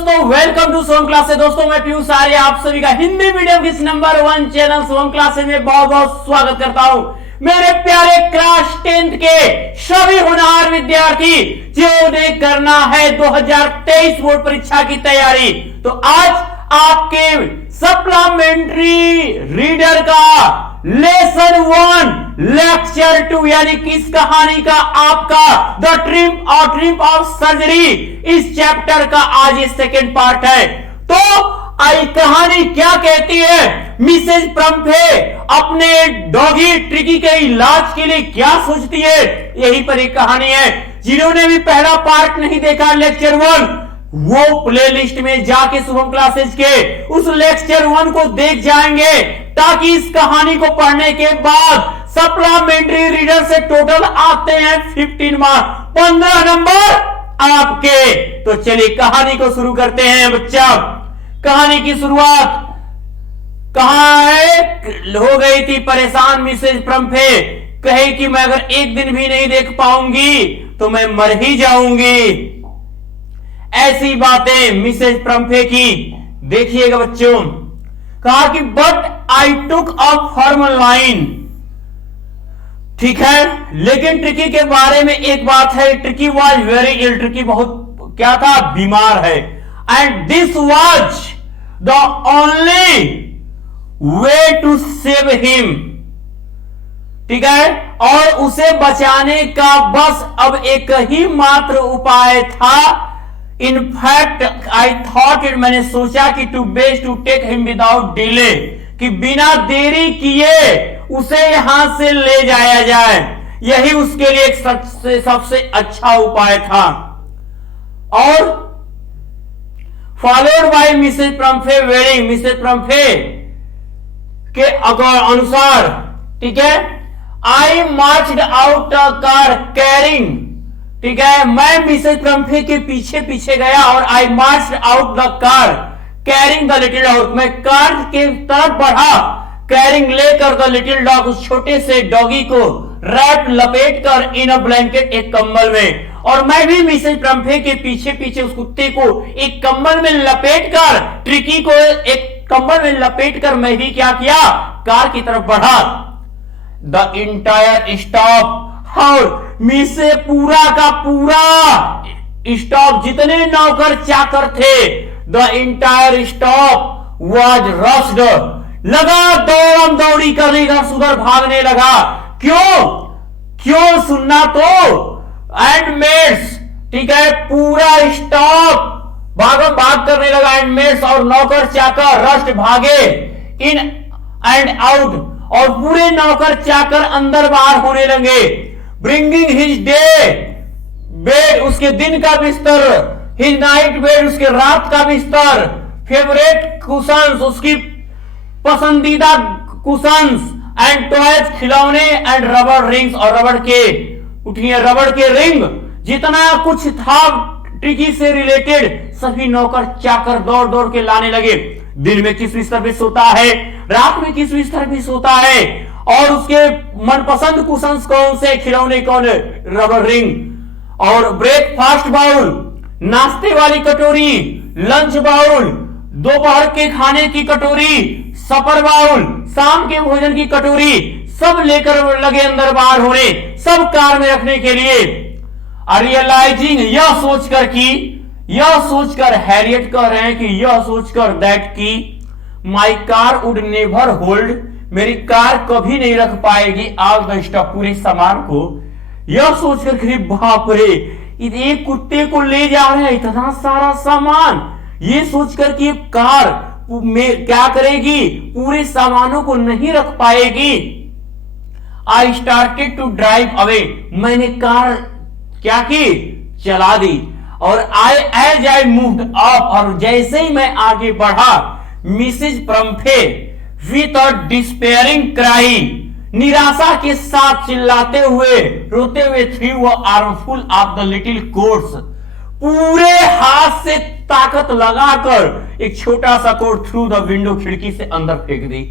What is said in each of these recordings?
दोस्तों, welcome to Som classes. दोस्तों मैं पीयूष आर्य आप सभी का हिंदी मीडियम के नंबर 1 चैनल सोम क्लासेस में बहुत बहुत स्वागत करता हूं। मेरे प्यारे क्लास 10th के सभी होनहार विद्यार्थी जिन्हें करना है 2023 बोर्ड परीक्षा की तैयारी, तो आज आपके सप्लीमेंट्री रीडर का लेसन 1 लेक्चर 2 यानी किस कहानी का आपका द ट्रिम्प ऑफ सर्जरी, इस चैप्टर का आज ये सेकेंड पार्ट है। तो आई कहानी क्या कहती है, मिसेज प्रम्फे अपने डॉगी ट्रिकी के इलाज के लिए क्या सोचती है, यही पर एक कहानी है। जिन्होंने भी पहला पार्ट नहीं देखा लेक्चर 1, वो प्लेलिस्ट में जाके शुभम क्लासेस के उस लेक्चर 1 को देख जाएंगे, ताकि इस कहानी को पढ़ने के बाद सप्लीमेंट्री रीडर से टोटल आते हैं 15 मार्क्स, 15 नंबर आपके। तो चलिए कहानी को शुरू करते हैं बच्चा। कहानी की शुरुआत कहां है, हो गई थी परेशान मिसेज प्रम्फे, कहे कि मैं अगर एक दिन भी नहीं देख पाऊंगी तो मैं मर ही जाऊंगी। ऐसी बातें मिसेज प्रम्फे की। देखिएगा बच्चों, कहा कि but I took a firm line, ठीक है, लेकिन ट्रिकी के बारे में एक बात है, Tricki was very ill, Tricki बहुत क्या था, बीमार है। And this was the only way to save him, ठीक है, और उसे बचाने का बस अब एक ही मात्र उपाय था। इनफैक्ट आई थॉट इट, मैंने सोचा कि to best to take him without delay, कि बिना देरी किए उसे यहां से ले जाया जाए, यही उसके लिए एक सबसे अच्छा उपाय था। और followed by Mrs Pumphrey wedding, Mrs Pumphrey के अनुसार, ठीक है, I marched out a car carrying, ठीक है, मैं मिसेज प्रम्फे के पीछे पीछे गया और I marched out the car carrying the little dog, मैं कार के तरफ बढ़ा कैरिंग लेकर द लिटिल डॉग, उस छोटे से डॉगी को रैप लपेट कर इन अ ब्लैंकेट, एक कंबल में, और मैं भी मिसेज प्रम्फे के पीछे पीछे उस कुत्ते को एक कंबल में लपेट कर, ट्रिकी को एक कंबल में लपेट कर मैं भी क्या किया, कार की तरफ बढ़ा। द इंटायर स्टॉप, और मिसे पूरा का पूरा स्टॉप, जितने नौकर चाकर थे, the entire stop was rushed, लगा दौड़म दौड़ी करने का, सुधर भागने लगा। क्यों सुनना तो, एंड मेट्स, ठीक है, पूरा स्टॉप भागम भाग करने लगा, एंड मेट्स और नौकर चाकर रश्ड भागे, इन एंड आउट, और पूरे नौकर चाकर अंदर बाहर होने लगे। ब्रिंगिंग हिज डे बेड, उसके दिन का बिस्तर, हिज नाइट बेड, उसके रात का बिस्तर, फेवरेट कुशंस, उसकी पसंदीदा कुशंस, एंड टॉयज, खिलौने, एंड रबर रिंग्स, और रबड़ के उठिए रबड़ के रिंग, जितना कुछ था ट्रिकी से रिलेटेड सभी नौकर चाकर दौड़ दौड़ के लाने लगे। दिन में किस बिस्तर पे सोता है, रात में किस बिस्तर पे सोता है, और उसके मनपसंद कुशंस कौन से, खिलौने कौन है, रबर रिंग, और ब्रेकफास्ट बाउल, नाश्ते वाली कटोरी, लंच बाउल, दोपहर के खाने की कटोरी, सपर बाउल, शाम के भोजन की कटोरी, सब लेकर लगे अंदर बाहर होने, सब कार में रखने के लिए। रियलाइजिंग, यह सोचकर हैरियट कह रहे हैं कि यह सोचकर दैट की my car would never hold, मेरी कार कभी नहीं रख पाएगी ऑल द स्टफ, पूरे सामान को। यह सोचकर कि बाप रे, एक कुत्ते को ले जा रहे हैं इतना सारा सामान, ये सोचकर कि कार में क्या करेगी, पूरे सामानों को नहीं रख पाएगी। I started to drive away, मैंने कार क्या की, चला दी, और एज आई मूव्ड अप, और जैसे ही मैं आगे बढ़ा, Mrs Pumphrey with a despairing cry, निराशा के साथ चिल्लाते हुए, रोते हुए, threw a armful of the little coats, पूरे हाथ से ताकत लगाकर एक छोटा सा कोट थ्रू द विंडो, खिड़की से अंदर फेंक दी,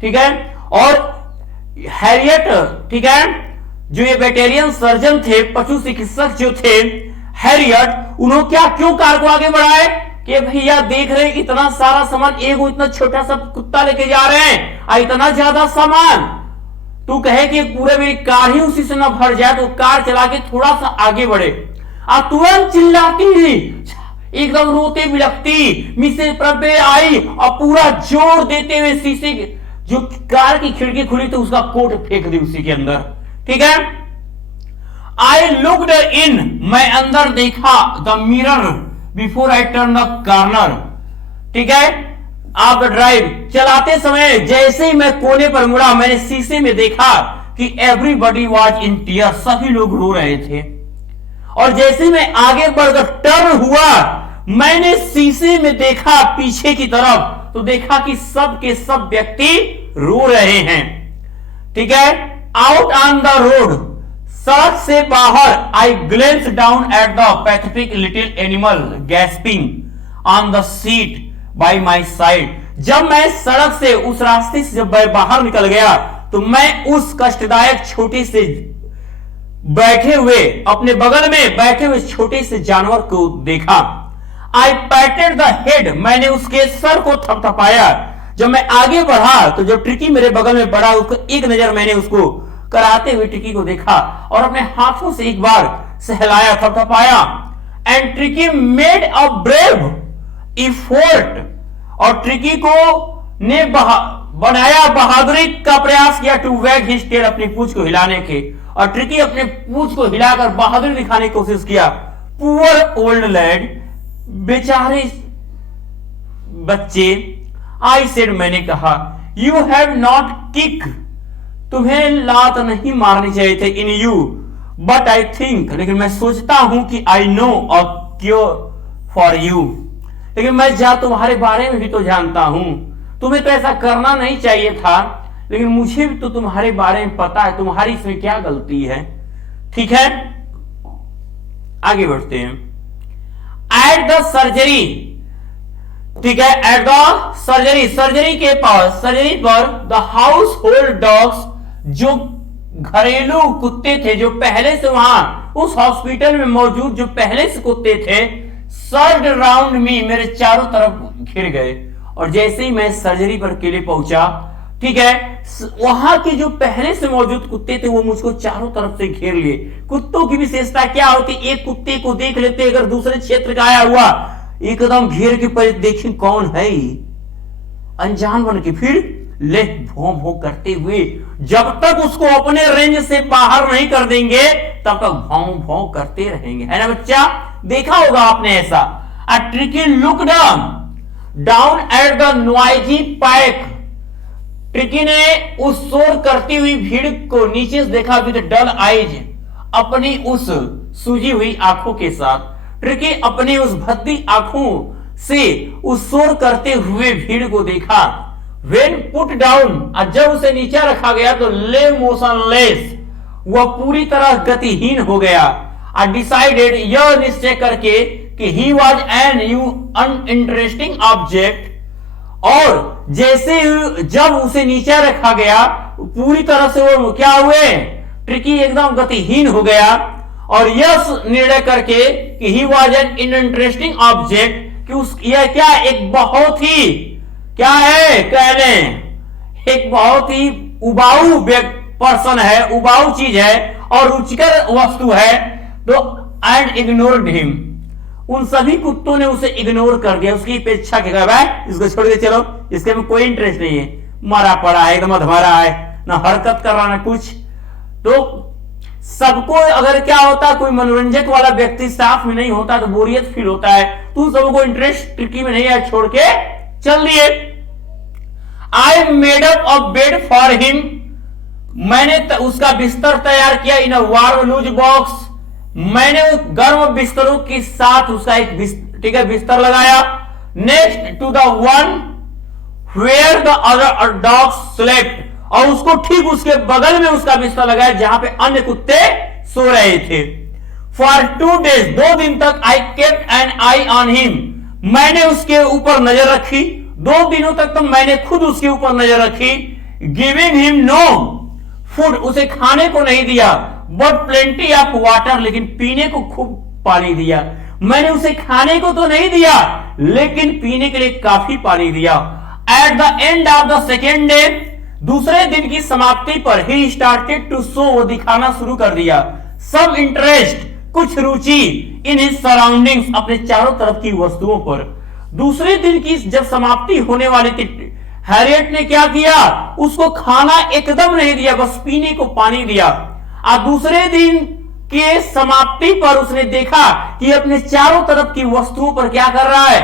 ठीक है। और हैरियट, ठीक है, जो ये वेटेरियन सर्जन थे, पशु चिकित्सक जो थे हैरियट, उन्होंने क्यों कार को आगे बढ़ाए, कि भैया देख रहे हैं इतना सारा सामान, एगो इतना छोटा सा कुत्ता लेके जा रहे हैं और इतना ज्यादा सामान, तू कहे कि पूरे मेरी कार ही उसी से ना भर जाए, तो कार चला के थोड़ा सा आगे बढ़े और तुरंत चिल्लाती ही, एकदम रोते बिलखती मिसेज प्रभे आई और पूरा जोर देते हुए शीशे जो कार की खिड़की खुली तो उसका कोट फेंक दी उसी के अंदर। ठीक है, आई लुक्ड इन, मैं अंदर देखा, the mirror before I turn the corner. ठीक है, आप ड्राइव चलाते समय जैसे ही मैं कोने पर मुड़ा, मैंने शीशे में देखा कि एवरीबॉडी वॉज इन टीयर, सभी लोग रो रहे थे। और जैसे मैं आगे बढ़कर टर्न हुआ, मैंने शीशे में देखा पीछे की तरफ, तो देखा कि सब के सब व्यक्ति रो रहे हैं। ठीक है, आउट ऑन द रोड, सड़क से बाहर, I glance down at the pathetic little animal gasping on the seat by my side. जब मैं सड़क से उस रास्ते से जब मैं बाहर निकल गया, तो मैं उस कष्टदायक छोटे से बैठे हुए, अपने बगल में बैठे हुए छोटे से जानवर को देखा। आई पैटेड द हेड, मैंने उसके सर को थपथपाया। जब मैं आगे बढ़ा तो जो ट्रिकी मेरे बगल में पड़ा, उसको एक नजर मैंने उसको कराते हुए ट्रिकी को देखा और अपने हाथों से एक बार सहलाया, थपथपाया। And Tricki made a brave effort, और ट्रिकी को ने बनाया बहादुरी का प्रयास किया, टू वैग हिज टेल, अपनी पूंछ को हिलाने के, और ट्रिकी अपने पूंछ को हिलाकर बहादुरी दिखाने की कोशिश किया। पुअर ओल्ड लैड, बेचारे बच्चे, आई सेड, मैंने कहा, यू हैव नॉट किक, तुम्हें लात नहीं मारनी चाहिए थे, इन यू, बट आई थिंक, लेकिन मैं सोचता हूं कि I know a cure for you, लेकिन मैं तुम्हारे बारे में भी तो जानता हूं, तुम्हें तो ऐसा करना नहीं चाहिए था, लेकिन मुझे भी तो तुम्हारे बारे में पता है, तुम्हारी इसमें क्या गलती है। ठीक है, आगे बढ़ते हैं। एट द सर्जरी, ठीक है, एट द सर्जरी, सर्जरी के पास, सर्जरी पर, द हाउस होल्ड डॉग्स, जो घरेलू कुत्ते थे जो पहले से वहां उस हॉस्पिटल में मौजूद जो पहले से कुत्ते थे, सर्ड राउंड मी, मेरे चारों तरफ घिर गए। और जैसे ही मैं सर्जरी पर के लिए पहुंचा, ठीक है, वहां के जो पहले से मौजूद कुत्ते थे वो मुझको चारों तरफ से घेर लिए। कुत्तों की विशेषता क्या होती, एक कुत्ते को देख लेते अगर दूसरे क्षेत्र का आया हुआ, एकदम घेर के पर देखिए कौन है, अनजान बन के फिर ले भों भों करते हुए, जब तक उसको अपने रेंज से बाहर नहीं कर देंगे तब तक भौं भौं करते रहेंगे, है ना बच्चा, देखा होगा आपने ऐसा। A tricky looked down at the noisy pack, tricky ने उस शोर करती हुई भीड़ को नीचे से देखा, विद डल आईज, अपनी उस सूजी हुई आंखों के साथ। ट्रिकी अपनी उस भद्दी आंखों से उस शोर करते हुए भीड़ को देखा। When put down, जब उसे नीचे रखा गया तो ले मोशनलेस, वह पूरी तरह गतिहीन हो गया। I decided, यह निश्चय करके कि he was an uninteresting object, और जैसे जब उसे नीचे रखा गया पूरी तरह से वो क्या हुए, ट्रिकी एकदम गतिहीन हो गया, और यह निर्णय करके कि he was an uninteresting object, कि उस यह क्या एक बहुत ही क्या है कहने, एक बहुत ही उबाऊ पर्सन है, उबाऊ चीज है और रुचिकर वस्तु है, तो एंड इग्नोर्ड हिम, उन सभी कुत्तों ने उसे इग्नोर कर दिया, उसकी अपेक्षा के भाई इसको छोड़ के चलो, इसके में कोई इंटरेस्ट नहीं है, मरा पड़ा है, एकदम अधमरा है, ना हरकत कर रहा ना कुछ। तो सबको अगर क्या होता, कोई मनोरंजक वाला व्यक्ति साथ में नहीं होता तो बोरियत फील होता है, तो सबको इंटरेस्ट ट्रिकी में नहीं है, छोड़ के चल दिए। I made up a bed for him, मैंने उसका बिस्तर तैयार किया, इन अ वार्म लूज बॉक्स, मैंने गर्म बिस्तरों के साथ उसका एक ठीक है बिस्तर लगाया। Next to the one where the other dogs slept, और उसको ठीक उसके बगल में उसका बिस्तर लगाया जहां पे अन्य कुत्ते सो रहे थे। फॉर 2 days, 2 दिन तक, I kept an eye on him, मैंने उसके ऊपर नजर रखी, 2 दिनों तक तो मैंने खुद उसके ऊपर नजर रखी। गिविंग हिम नो फूड, उसे खाने को नहीं दिया, बट प्लेंटी ऑफ वाटर, लेकिन पीने को खूब पानी दिया। मैंने उसे खाने को तो नहीं दिया, लेकिन पीने के लिए काफी पानी दिया। At the end of the second day, दूसरे दिन की समाप्ति पर ही स्टार्टेड टू शो, वो दिखाना शुरू कर दिया, सम इंटरेस्ट, कुछ रुचि, इन हिज सराउंडिंग्स, अपने चारों तरफ की वस्तुओं पर। दूसरे दिन की जब समाप्ति होने वाली थी, हैरियट ने क्या किया, उसको खाना एकदम नहीं दिया, बस पीने को पानी दिया। और दूसरे दिन के समाप्ति पर उसने देखा कि अपने चारों तरफ की वस्तुओं पर क्या कर रहा है,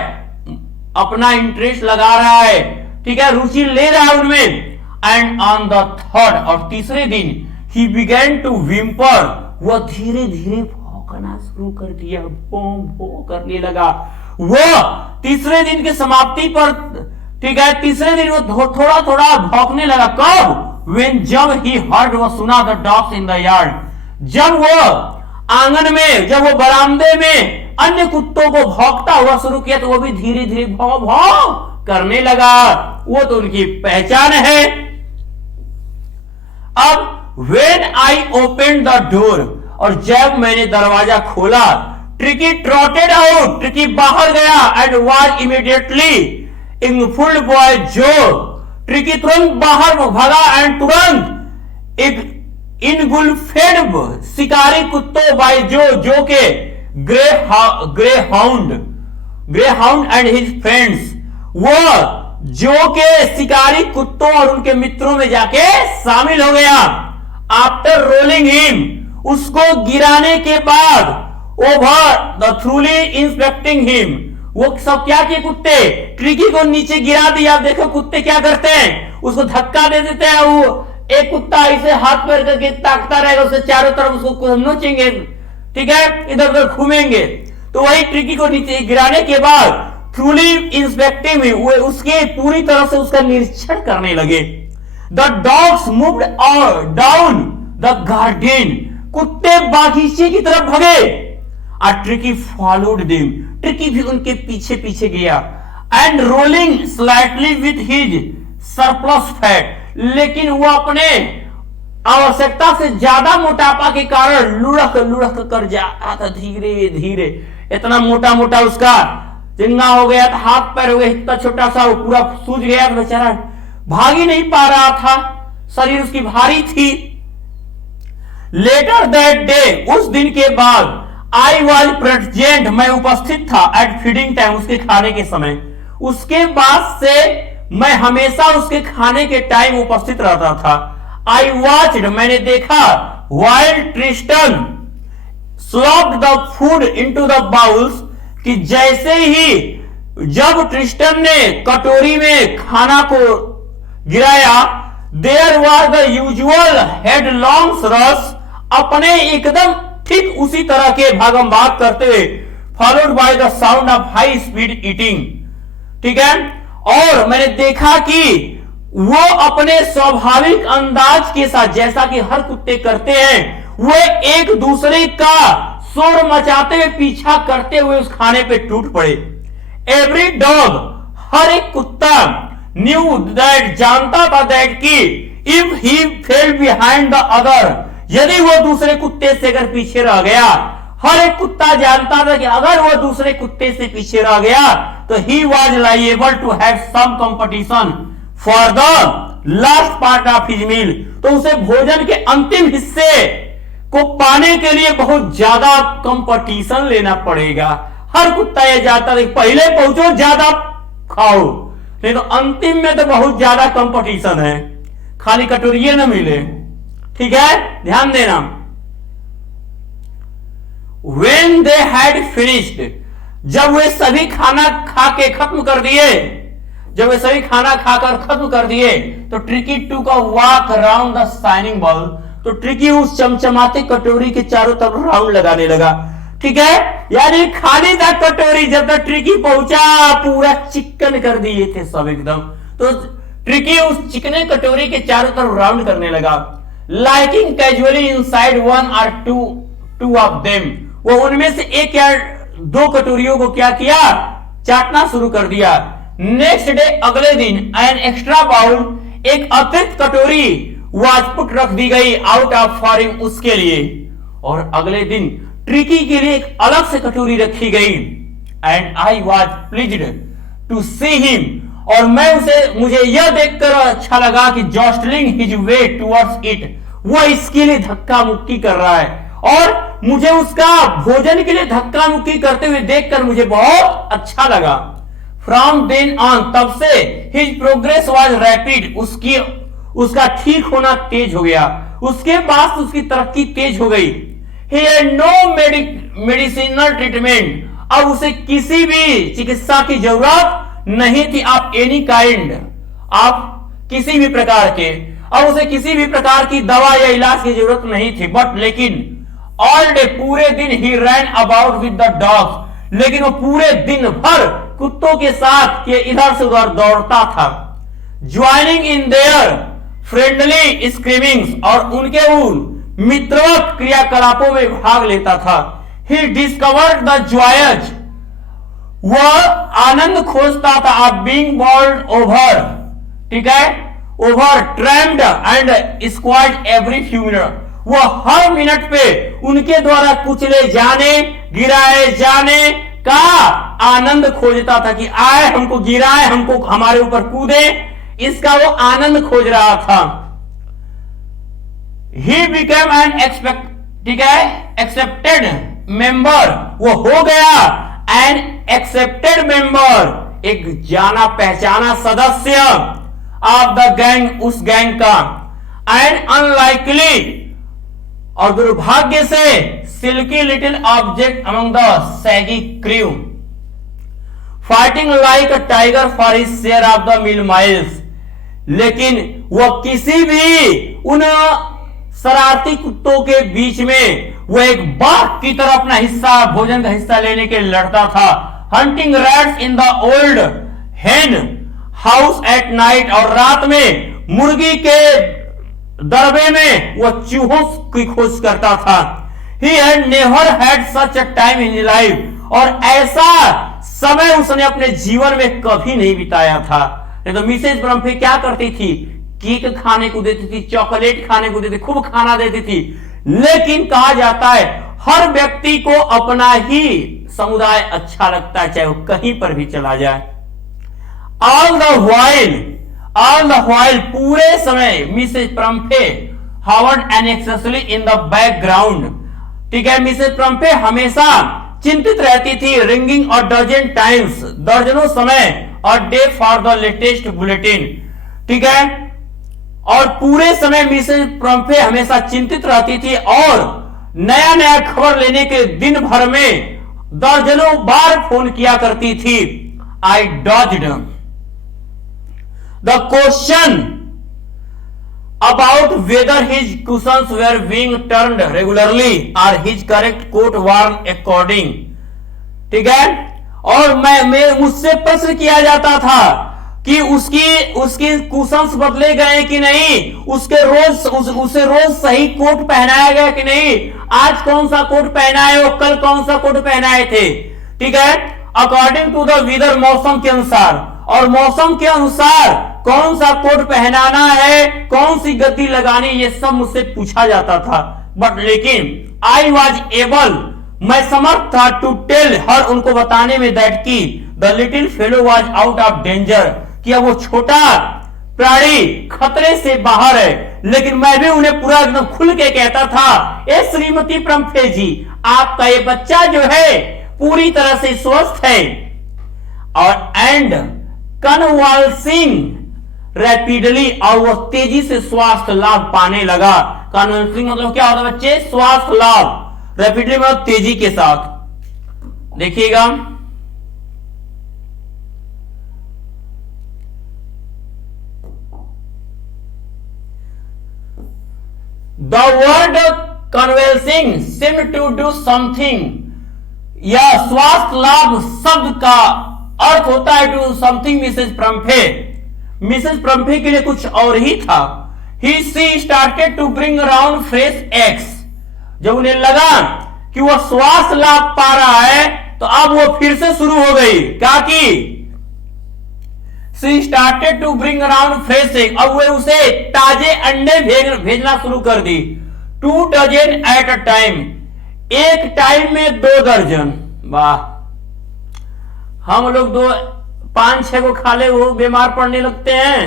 अपना इंटरेस्ट लगा रहा है, ठीक है, रुचि ले रहा है उनमें। एंड ऑन द थर्ड, और तीसरे दिन, ही बिगेन टू विम्पर, वह धीरे धीरे भौंकना शुरू कर दिया, भों भों करने लगा। वह तीसरे दिन की समाप्ति पर, ठीक है, तीसरे दिन वो थोड़ा थोड़ा भौंकने लगा। कब? When, जब ही हर्ड, वह सुना the dogs in the yard, जब वो आंगन में, जब वो बरामदे में अन्य कुत्तों को भौंकता हुआ शुरू किया, तो वो भी धीरे धीरे भौं भौं करने लगा। वो तो उनकी पहचान है। अब when I opened the door, और जब मैंने दरवाजा खोला, ट्रिकी ट्रॉटेड आउट, ट्रिकी बाहर गया, and was immediately engulfed by Joe, tricky तुरंत बाहर भागा, एंड तुरंत एक इनगुल्फेड शिकारी कुत्तों बाय जो के grey hound and his friends, वो जो के शिकारी कुत्तों और उनके मित्रों में जाके शामिल हो गया। आफ्टर रोलिंग हिम, उसको गिराने के बाद, ओवर द थ्रूली इंस्पेक्टिंग हिम, वो सब क्या किए, कुत्ते ट्रिकी को नीचे गिरा दिया। देखो कुत्ते क्या करते हैं, उसको धक्का दे देते हैं। वो एक कुत्ता इसे हाथ पैर करके ताकता रहेगा, उसे चारों तरफ उसको नोचेंगे, ठीक है, इधर उधर घूमेंगे। तो वही ट्रिकी को नीचे गिराने के बाद थ्रूली इंस्पेक्टिंग में, वो उसके पूरी तरह से उसका निरीक्षण करने लगे। The dogs moved down the garden, कुत्ते बागीचे की तरफ भगे। और ट्रिकी फॉलोड देम, ट्रिकी भी उनके पीछे पीछे गया। And rolling slightly with his surplus fat, लेकिन वो अपने आवश्यकता से ज्यादा मोटापा के कारण लुढ़क लुढ़क कर जा रहा था, धीरे धीरे। इतना मोटा मोटा उसका चिंगा हो गया था, हाथ पैर हो गया, इतना छोटा सा वो पूरा सूज गया था बेचारा, भाग ही नहीं पा रहा था, शरीर उसकी भारी थी। लेटर दैट डे, उस दिन के बाद, आई वॉज प्रेजेंट, मैं उपस्थित था, एट फीडिंग टाइम, उसके खाने के समय। उसके बाद से मैं हमेशा उसके खाने के टाइम उपस्थित रहता था। आई वॉच्ड, मैंने देखा, while Tristan slopped the food into the bowls, कि जैसे ही जब ट्रिस्टन ने कटोरी में खाना को गिराया, there was the usual headlong rush, अपने एकदम ठीक उसी तरह के भागम भाग करते हुए, followed by the sound of high speed eating, ठीक है। और मैंने देखा कि वो अपने स्वाभाविक अंदाज के साथ, जैसा कि हर कुत्ते करते हैं, वो एक दूसरे का शोर मचाते हुए पीछा करते हुए उस खाने पे टूट पड़े। एवरी डॉग, हर एक कुत्ता, न्यू दैट, जानता था दैट कि if he fail behind the other, यदि वो दूसरे कुत्ते से अगर पीछे रह गया, हर एक कुत्ता जानता था कि अगर वो दूसरे कुत्ते से पीछे रह गया, तो he was liable to have some competition for the last part of his meal, तो उसे भोजन के अंतिम हिस्से को पाने के लिए बहुत ज्यादा कंपटीशन लेना पड़ेगा। हर कुत्ता ये जानता था, पहले पहुंचो ज्यादा खाओ, नहीं तो अंतिम में तो बहुत ज्यादा कंपटीशन है, खाली कटोरिये न मिले, ठीक है, ध्यान देना। When they had finished, जब वे सभी खाना खा के खत्म कर दिए, जब वे सभी खाना खाकर खत्म कर दिए, तो ट्रिकी टू का walk around the shining bowl, तो ट्रिकी उस चमचमाते कटोरी के चारों तरफ राउंड लगाने लगा, ठीक है, यानी खाली था कटोरी। जब तक ट्रिकी पहुंचा, पूरा चिकन कर दिए थे सब एकदम, तो ट्रिकी उस चिकने कटोरी के चारों तरफ राउंड करने लगा। लाइकिंग कैजुअली इनसाइड वन और टू ऑफ देम, वो उनमें से एक या दो कटोरियों को क्या किया, चाटना शुरू कर दिया। नेक्स्ट डे, अगले दिन, एन एक्स्ट्रा बाउल, एक अतिरिक्त कटोरी वाज पुट रख दी गई आउट ऑफ फॉर हिम, उसके लिए। और अगले दिन ट्रिकी के लिए एक अलग से कटोरी रखी गई। And I was pleased to see him, और मुझे यह देखकर अच्छा लगा कि jostling his way towards it, वह इसके लिए धक्का मुक्की कर रहा है, और मुझे उसका भोजन के लिए धक्का मुक्की करते हुए देखकर मुझे बहुत अच्छा लगा। फ्रॉम देन ऑन, तब से हिज प्रोग्रेस वॉज रैपिड, उसका ठीक होना तेज हो गया, उसके बाद उसकी तरक्की तेज हो गई। He had no medicinal treatment, अब उसे किसी भी चिकित्सा की जरूरत नहीं थी, आप एनी काइंड, आप किसी भी प्रकार के, अब उसे किसी भी प्रकार की दवा या इलाज की जरूरत नहीं थी। बट लेकिन ऑल डे, पूरे दिन ही रैन अबाउट विद द डॉग्स, लेकिन वो पूरे दिन भर कुत्तों के साथ के इधर से उधर दौड़ता था। ज्वाइनिंग इन देयर फ्रेंडली स्क्रीमिंग्स, और उनके उन मित्रवत क्रियाकलापों में भाग लेता था। ही डिस्कवर्ड द जॉयज, वह आनंद खोजता था। आप बीइंग बॉल्ड ओवर, ठीक है, over tramped and squashed every few minute, वह हर मिनट पे उनके द्वारा कुचले जाने, गिराए जाने का आनंद खोजता था कि आए हमको गिराए, हमको हमारे ऊपर कूदे, इसका वो आनंद खोज रहा था। He became an accepted member, वो हो गया एन एक्सेप्टेड मेंबर, एक जाना पहचाना सदस्य ऑफ द गैंग, उस गैंग का। एंड अनलाइकली, और दुर्भाग्य से silky little object among the shaggy crew, fighting like a tiger for his share of the meal miles, लेकिन वह किसी भी उन शरारती कुत्तों के बीच में वो एक बाघ की तरह अपना हिस्सा, भोजन का हिस्सा लेने के लिए लड़ता था। Hunting rats in the old हेन हाउस एट नाइट, और रात में मुर्गी के दरबे में वो चूहों की खोज करता था। He had never had such a time in life, और ऐसा समय उसने अपने जीवन में कभी नहीं बिताया था। नहीं तो मिसेज ब्रम्फे क्या करती थी, केक खाने को देती थी, चॉकलेट खाने को देती थी, खूब खाना देती थी, लेकिन कहा जाता है हर व्यक्ति को अपना ही समुदाय अच्छा लगता है, चाहे वो कहीं पर भी चला जाए। ऑल द व्हाइल, पूरे समय Mrs Pumphrey hovered anxiously in the background, ठीक है, मिसेज प्रम्फे हमेशा चिंतित रहती थी। रिंगिंग और डजन टाइम्स, दर्जनों समय, और day for the latest bulletin, ठीक है, और पूरे समय मिसेज प्रम्फे हमेशा चिंतित रहती थी और नया नया खबर लेने के दिन भर में दर्जनों बार फोन किया करती थी। I dodged the question about whether his cushions were being turned regularly और his correct coat worn according, ठीक है, और मैं मुझसे प्रश्न किया जाता था कि उसके कुशन्स बदले गए कि नहीं, उसे रोज सही कोट पहनाया गया कि नहीं, आज कौन सा कोट पहनाए हो, कल कौन सा कोट पहनाए थे, ठीक है, अकॉर्डिंग टू द वेदर, मौसम के अनुसार, और मौसम के अनुसार कौन सा कोट पहनाना है, कौन सी गद्दी लगानी, ये सब मुझसे पूछा जाता था। बट लेकिन आई वॉज एबल, मैं समर्थ था, टू टेल हर, उनको बताने में, दैट की the little fellow was out of danger, कि वो छोटा प्राणी खतरे से बाहर है। लेकिन मैं भी उन्हें पूरा एकदम खुल के कहता था, ए श्रीमती प्रम्फे जी, आपका ये बच्चा जो है पूरी तरह से स्वस्थ है। और एंड कन्वाल्सिंग रैपिडली, और वो तेजी से स्वास्थ्य लाभ पाने लगा। कन्वाल्सिंग मतलब क्या होता है बच्चे, स्वास्थ्य लाभ, रैपिडली मतलब तेजी के साथ। देखिएगा, The word convalescing seemed to do something, यह स्वास्थ्य लाभ शब्द का अर्थ होता है to something Mrs Pumphrey, Mrs Pumphrey के लिए कुछ और ही था। She started to bring around fresh eggs, जब उन्हें लगा कि वह स्वास्थ्य लाभ पा रहा है तो अब वो फिर से शुरू हो गई, क्या की She started to bring around fresh egg, अब वे उसे ताजे अंडे भेजना शुरू कर दी। 2 डजन at a time, एक टाइम में 2 दर्जन। वाह, हम लोग 5-6 को खा ले वो बीमार पड़ने लगते हैं।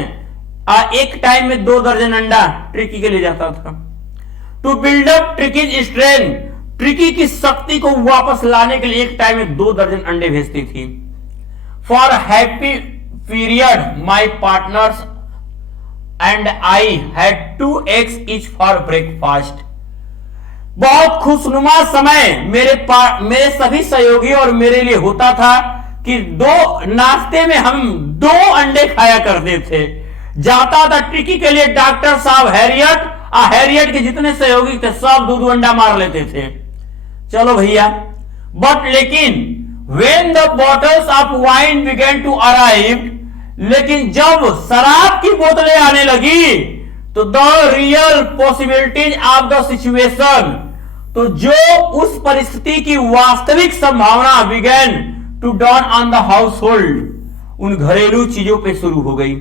एक टाइम में 2 दर्जन अंडा ट्रिकी के लिए जाता था। To build up Tricki's strength, Tricki की शक्ति को वापस लाने के लिए एक टाइम में 2 दर्जन अंडे भेजती थी। For happy period my partners and I had 2 eggs each for breakfast. बहुत खुशनुमा समय मेरे सभी सहयोगी और मेरे लिए होता था कि 2 नाश्ते में हम 2 अंडे खाया करते थे। जाता था ट्रिकी के लिए डॉक्टर साहब हैरियट के जितने सहयोगी थे सब 2 अंडा मार लेते थे। चलो भैया, बट लेकिन when the bottles of wine began to arrive, लेकिन जब शराब की बोतलें आने लगी तो the real possibilities of the situation, तो जो उस परिस्थिति की वास्तविक संभावना began to dawn on the हाउस होल्ड, उन घरेलू चीजों पे शुरू हो गई।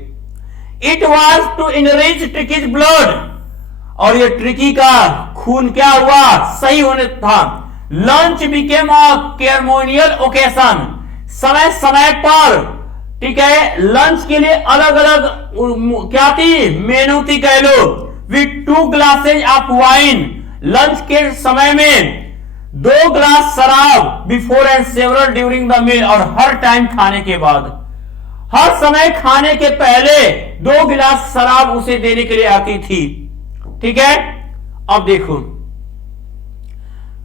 It was to enrich Tricki's blood, और ये ट्रिकी का खून क्या हुआ, सही होने था। Lunch became a ceremonial occasion, समय समय पर, ठीक है, लंच के लिए अलग अलग क्या थी, मेनू थी कह लो। With 2 glasses of wine, lunch के समय में 2 ग्लास शराब, before and several during the meal, और हर टाइम खाने के बाद, हर समय खाने के पहले 2 गिलास शराब उसे देने के लिए आती थी। ठीक है, अब देखो,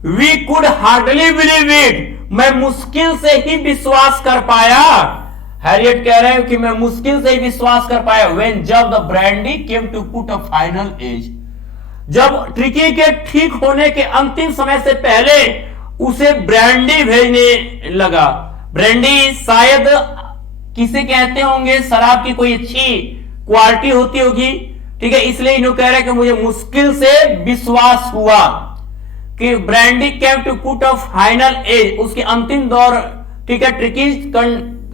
we could hardly believe it, मैं मुश्किल से ही विश्वास कर पाया। हैरियट कह रहे हैं कि मैं मुश्किल से ही विश्वास कर पाया। व्हेन जब the brandy came to put a final edge, जब ट्रिकी के ठीक होने के अंतिम समय से पहले उसे ब्रांडी भेजने लगा। ब्रांडी शायद किसे कहते होंगे, शराब की कोई अच्छी क्वालिटी होती होगी, ठीक है, इसलिए इन्हों कह रहे हैं कि मुझे मुश्किल से विश्वास हुआ कि brandy came to put a final edge, उसके अंतिम दौर, ठीक है,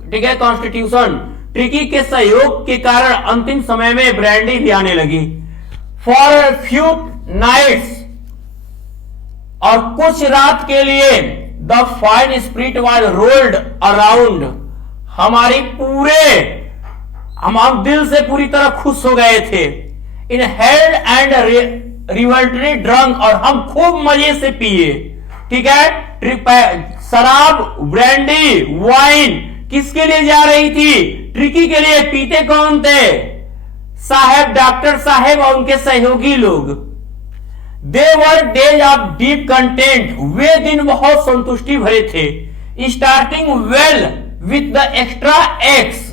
ठीक है, कॉन्स्टिट्यूशन, ट्रिकी के सहयोग के कारण अंतिम समय में ब्रांडी भी आने लगी। फॉर फ्यू नाइट्स, और कुछ रात के लिए, the fine spirit was rolled around, हमारी हम दिल से पूरी तरह खुश हो गए थे। इन हेल्ड एंड रिवल्टरी ड्रंक, और हम खूब मजे से पिए। ठीक है, शराब, ब्रांडी, वाइन किसके लिए जा रही थी, ट्रिकी के लिए। पीते कौन थे, साहब, डॉक्टर साहब और उनके सहयोगी लोग। दे वर डेज ऑफ डीप कंटेंट, वे दिन बहुत संतुष्टि भरे थे। Starting well with the extra eggs,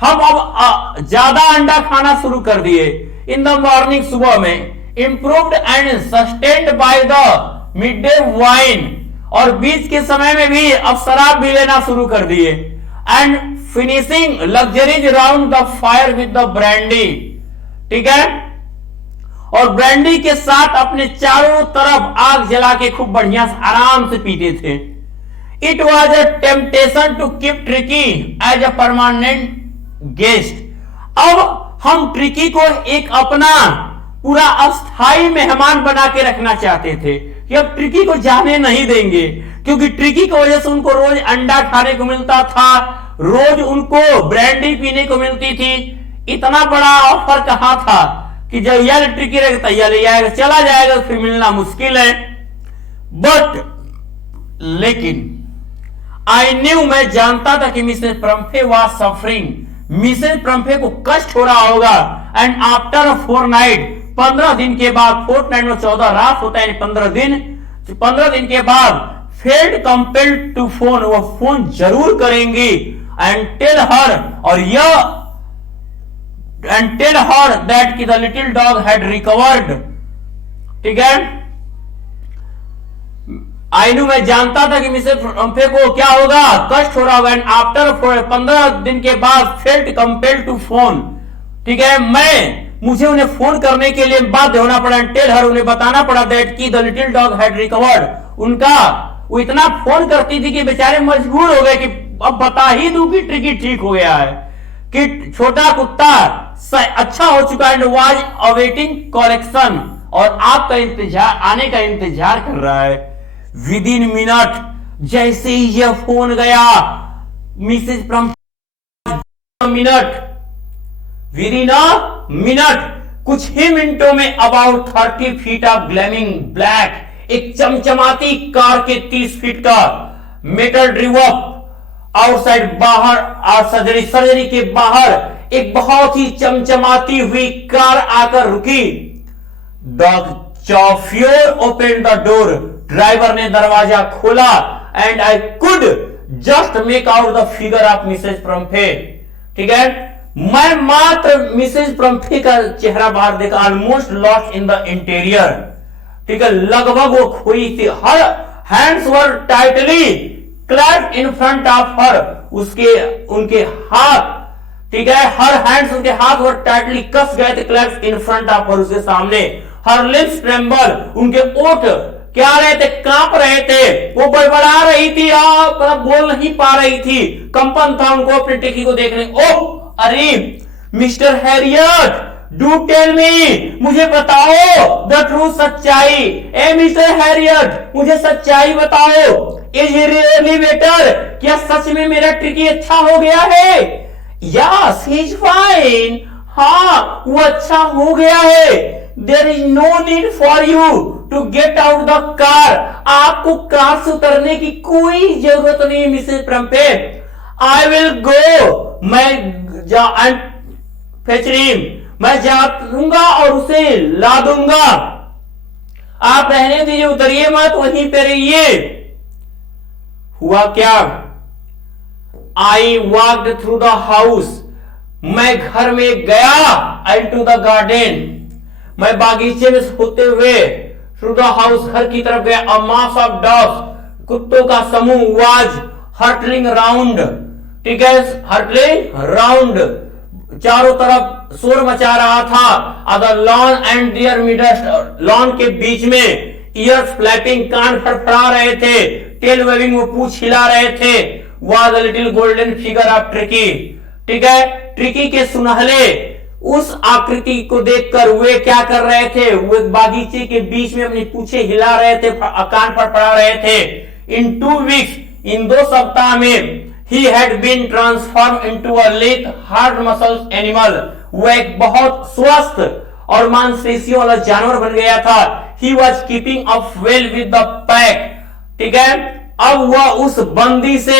हम अब ज्यादा अंडा खाना शुरू कर दिए। इन द मॉर्निंग, सुबह में। Improved and sustained by the mid day wine, और बीच के समय में भी अब शराब भी लेना शुरू कर दिए। And finishing luxuries round the fire with the brandy, ठीक है, और ब्रांडी के साथ अपने चारों तरफ आग जला के खूब बढ़िया से आराम से पीते थे। It was a temptation to keep Tricki as a permanent guest, अब हम ट्रिकी को एक अपना पूरा अस्थाई मेहमान बना के रखना चाहते थे कि अब ट्रिकी को जाने नहीं देंगे, क्योंकि ट्रिकी की वजह से उनको रोज अंडा खाने को मिलता था, रोज उनको ब्रांडी पीने को मिलती थी। इतना बड़ा ऑफर कहां था कि जब यह ट्रिकी रहेगा तैयार ले आएगा, चला जाएगा, फिर मिलना मुश्किल है। बट लेकिन आई न्यू, मैं जानता था कि मिसेस प्रम्फे वाज सफरिंग, मिसेस प्रम्फे को कष्ट हो रहा होगा। एंड आफ्टर 4 नाइट, 15 दिन के बाद, फोर्टनाइट में 14 रात होता है, 15 दिन के बाद, फेल्ड कंपेल्ड टू फोन, वो फोन जरूर करेंगी। एंड टेल हर, और यह एंड टेल हर दैट कि the little dog had recovered, ठीक है। आई न्यू, मैं जानता था कि मिसेस प्रम्फे को क्या होगा, कष्ट हो रहा होगा। एंड आफ्टर 15 दिन के बाद, फेल्ट कंपेल्ड टू फोन, ठीक है, मुझे उन्हें फोन करने के लिए बाध्य होना पड़ा। टेल हर, उन्हें बताना पड़ा दैट कि the little dog had recovered, वो इतना फोन करती थी कि बेचारे मजबूर हो गए कि अब बता ही दूं कि ट्रिकी ठीक हो गया है, कि छोटा कुत्ता अच्छा हो चुका है। वाज अवेटिंग कलेक्शन, और आपका इंतजार, आने का इंतजार कर रहा है। विद इन मिनट, जैसे ही यह फोन गया, Mrs minute, within a minute, कुछ ही मिनटों में about 30 feet of gleaming black, एक चमचमाती कार के 30 फीट का मेटल ड्रिवअप आउटसाइड, बाहर और सर्जरी के बाहर एक बहुत ही चमचमाती हुई कार आकर रुकी। The chauffeur open the door, driver ने दरवाजा खोला and I could just make out the figure of Mrs Pumphrey. ठीक है, मैं मात्र मिसेज प्रम्फे का चेहरा बाहर देखा। Almost lost in the interior, ठीक है, लगभग वो खोई थी। Her hands were tightly clapped in front of her, उसके उनके हाथ, ठीक है, हर हैंड्स, उनके हाथ वर टाइटली कस गए थे, clapped in front of her, उसके सामने। हर लिप्स ट्रेम्बल, उनके ओठ क्या रहे थे, कांप रहे थे, वो बड़बड़ा रही थी, आप बोल नहीं पा रही थी, कंपन था उनको अपने टिकी को देखने। ओह अरे Mr Herriot, do tell me, मुझे बताओ द ट्रू, सच्चाई। ए मिस्टर हैरियट, मुझे सच्चाई बताओ। इज रियली बेटर, क्या सच में मेरा ट्रिकी अच्छा हो गया है? यस ही इज फाइन, हाँ वो अच्छा हो गया है। There is no need for you to get out the car, आपको कार से उतरने की कोई जरूरत नहीं मिसेज प्रम्पे। आई विल गो, मैं मैं जाऊंगा और उसे ला दूंगा, आप रहने दीजिए, उतरिए मत, वहीं पे रहिए। हुआ क्या? I walked through the house, मैं घर में गया, एंड टू द गार्डन, मैं बागीचे में होते हुए थ्रू द हाउस, घर की तरफ गया। अ मास ऑफ डॉग्स, कुत्तों का समूह, वाज हर्टलिंग राउंड, ठीक है, हर्टलिंग राउंड, चारों तरफ शोर मचा रहा था। Other lawn and dear midst, lawn के बीच में, ईयर्स फ्लैपिंग, कान फड़फड़ा रहे थे, टेल वेविंग, वो पूंछ हिला रहे थे। Was a little golden figure of tricky, ठीक है, ट्रिकी के सुनहले उस आकृति को देखकर वे क्या कर रहे थे, वो बागीचे के बीच में अपनी पूंछे हिला रहे थे, कान फड़फड़ा रहे थे। इन 2 वीक्स, इन 2 सप्ताह में, he had been transformed into a lithe, hard muscles animal, वो एक बहुत स्वस्थ और मांसपेशियों वाला जानवर बन गया था। He was keeping up well with the pack, ठीक है, अब वह उस बंदी से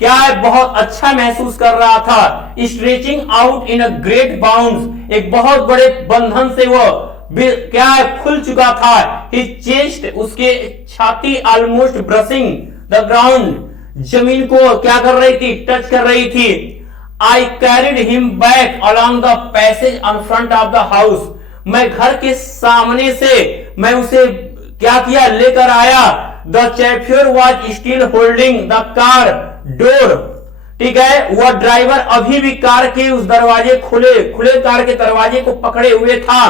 क्या है, बहुत अच्छा महसूस कर रहा था। Stretching out in a great bounds, एक बहुत बड़े बंधन से वो क्या है, खुल चुका था। His chest, उसके छाती almost brushing the ground, जमीन को क्या कर रही थी, टच कर रही थी। I carried him back along the passage on front of the house, मैं घर के सामने से मैं उसे क्या किया, लेकर आया। The chauffeur was still holding the car door, ठीक है, वह ड्राइवर अभी भी कार के उस दरवाजे खुले कार के दरवाजे को पकड़े हुए था।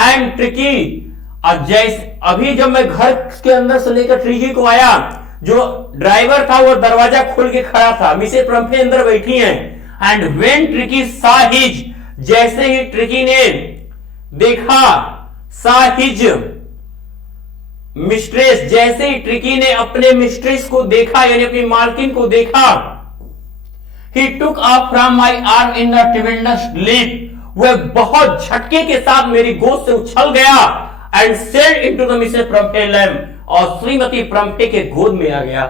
एंड ट्रिकी, जैसे अभी जब मैं घर के अंदर से लेकर ट्रिकी को आया, जो ड्राइवर था वो दरवाजा खोल के खड़ा था, मिसेज प्रम्फे अंदर बैठी हैं। एंड व्हेन ट्रिकी सा हिज, जैसे ही ट्रिकी ने देखा, सा हिज मिस्ट्रेस, जैसे ही ट्रिकी ने अपने मिस्ट्रेस को देखा, यानी अपनी मालकिन को देखा, he took up from my arm in the tremendous leap, वह बहुत झटके के साथ मेरी गोद से उछल गया। And sailed into the Mrs Pumphrey lap, और श्रीमती प्रम्फे के गोद में आ गया।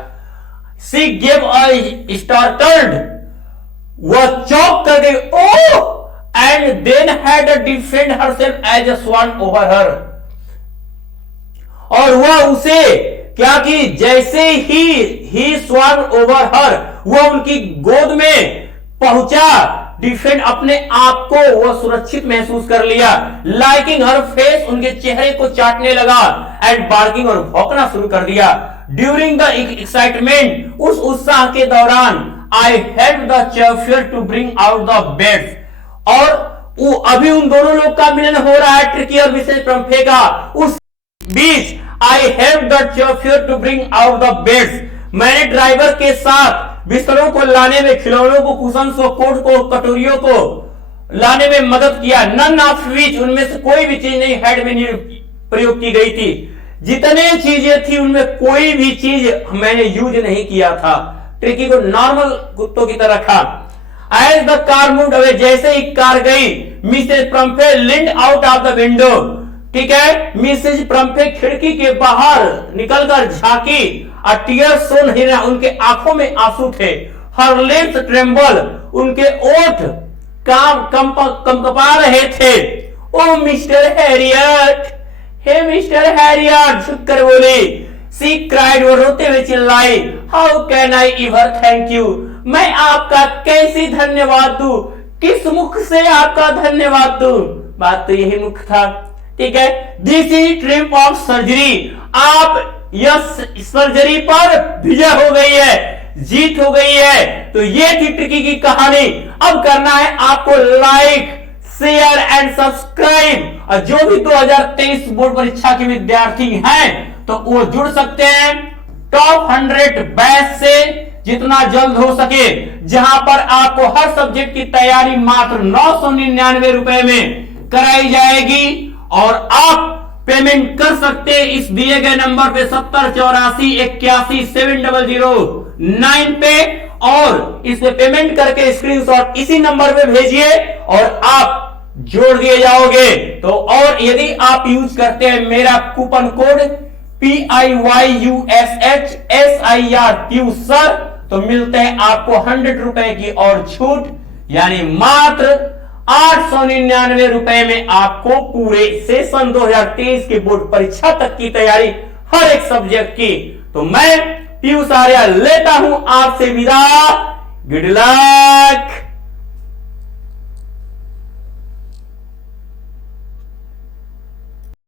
सी गेव अ स्टार्टल्ड, वह चौंक कर गई, oh, and then had to defend herself as a swan over her, और वह उसे क्या की, जैसे ही स्वान ओवर हर, वह उनकी गोद में पहुंचा। डिफेंड, अपने आप को वह सुरक्षित महसूस कर लिया। लाइकिंग हर फेस, उनके चेहरे को चाटने लगा। एंड बार्किंग, और भौंकना शुरू कर दिया। ड्यूरिंग द एक्साइटमेंट, उस उत्साह के दौरान, I help the chauffeur to bring out the beds, और अभी उन दोनों लोग का मिलन हो रहा है, ट्रिकी और मिसेज प्रम्फे का। उस बीच I help the chauffeur to bring out the beds, मैंने ड्राइवर के साथ बिस्तरों को लाने में, खिलौनों को, कुशन्स को, कोट को, कटोरियों को लाने में मदद किया। नन ऑफ विच, उनमें से कोई भी चीज नहीं हैड बीन प्रयोग की गई थी। जितने चीजें थी उनमें कोई भी चीज मैंने यूज नहीं किया था। ट्रिकी को नॉर्मल कुत्तों की तरह रखा। As the car moved away, जैसे ही कार गई, Mrs Pumphrey leaned out of the window, ठीक है, मिसेज प्रम्फे खिड़की के बाहर निकलकर झांकी। अ टीयर शोन हियर, उनके आंखों में आंसू थे। हर लिप्स ट्रेम्बल, उनके ओठ कंपकपा रहे थे। ओ मिस्टर हैरियट, हे मिस्टर हैरियट, झुककर बोली। सी क्राइड, वो रोते हुए चिल्लाई। How can I ever thank you, मैं आपका कैसे धन्यवाद दूं, किस मुख से आपका धन्यवाद दूं। बात तो यही मुख था, ठीक है। This is triumph of surgery, आप यस सर्जरी पर विजय हो गई है, जीत हो गई है। तो ये थी ट्रिकी की कहानी। अब करना है आपको लाइक, शेयर एंड सब्सक्राइब। और जो भी 2023 बोर्ड परीक्षा के विद्यार्थी हैं तो वो जुड़ सकते हैं टॉप 100 बैच से जितना जल्द हो सके, जहां पर आपको हर सब्जेक्ट की तैयारी मात्र 999 रुपए में कराई जाएगी। और आप पेमेंट कर सकते इस दिए गए नंबर पे 7084817009 पे, और इस पे पेमेंट करके स्क्रीनशॉट इसी नंबर पे भेजिए और आप जोड़ दिए जाओगे। तो और यदि आप यूज करते हैं मेरा कूपन कोड PIYUSHSIR सर, तो मिलते हैं आपको 100 रुपए की और छूट, यानी मात्र 899 रुपए में आपको पूरे सेशन 2023 की बोर्ड परीक्षा तक की तैयारी हर एक सब्जेक्ट की। तो मैं पीयूष आर्या लेता हूं आपसे विदा। Good luck.